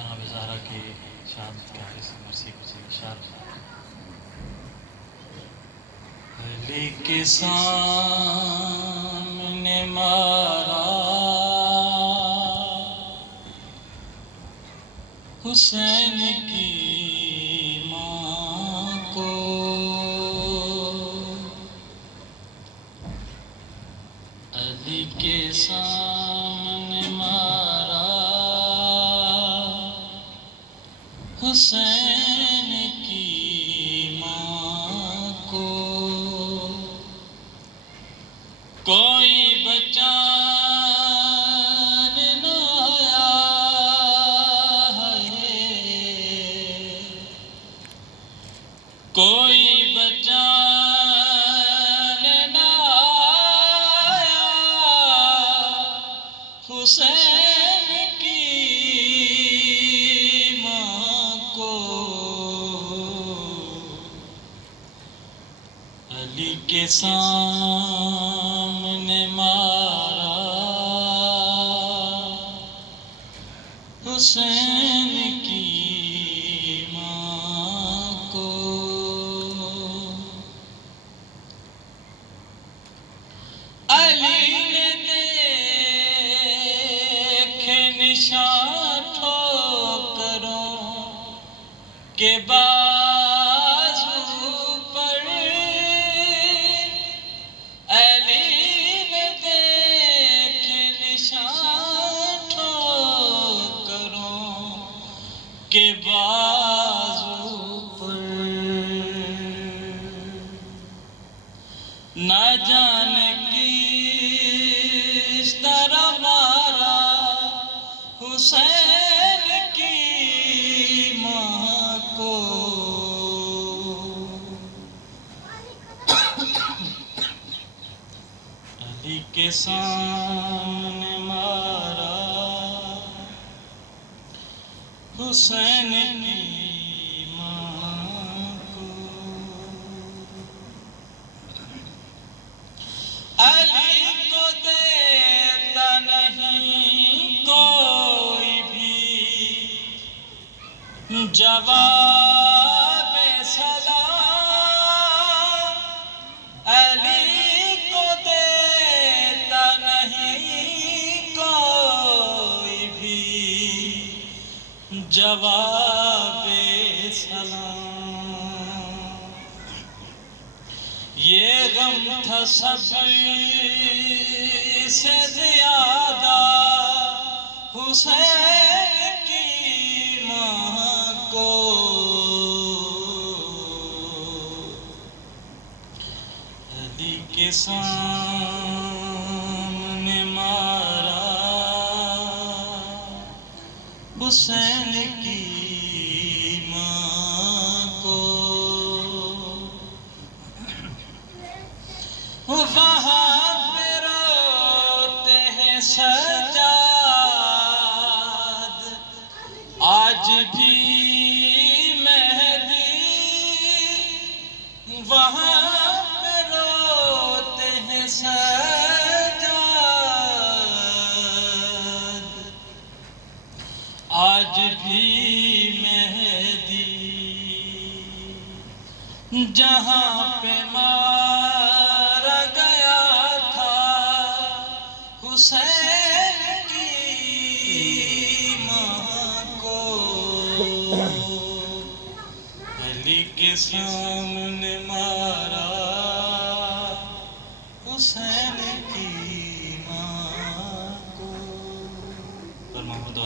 جناب زہرا کی شہادت کے حوالے سے مرسی کچھ اشار علی کے سامنے مارا حسین کی ماں کو، علی کے سامنے مارا حسین کی ماں کو، کوئی بچانے نہ آیا ہے، کوئی بچانے نہ آیا حسین کی ماں کو، علی کے سامنے مارا حسین کی ماں کو۔ علی نے دیکھے نشان ٹھوکروں کے بازو پر، علی نے دیکھے نشان ٹھوکروں کے بازو پر، نہ جانے کس طرح مارا حسین کی ماں کو، علی کے سامنے مارا حسین کی ماں کو۔ علی کو دیتا نہیں کوئی بھی جواب سلام، علی کو دیتا نہیں کوئی بھی جواب سلام، یہ غم تھا سب سے زیادہ حسین کی ماں کو، علی کے سامنے مارا حسین کی ماں کو، وہاں پہ روتے ہیں سجاد آج بھی مہدی، وہاں پہ روتے ہیں سجاد آج بھی مہدی، جہاں پہ مارا گیا تھا حسین کی ماں کو، علی کے سامنے مارا حسین کی ماں کو۔ پر محمد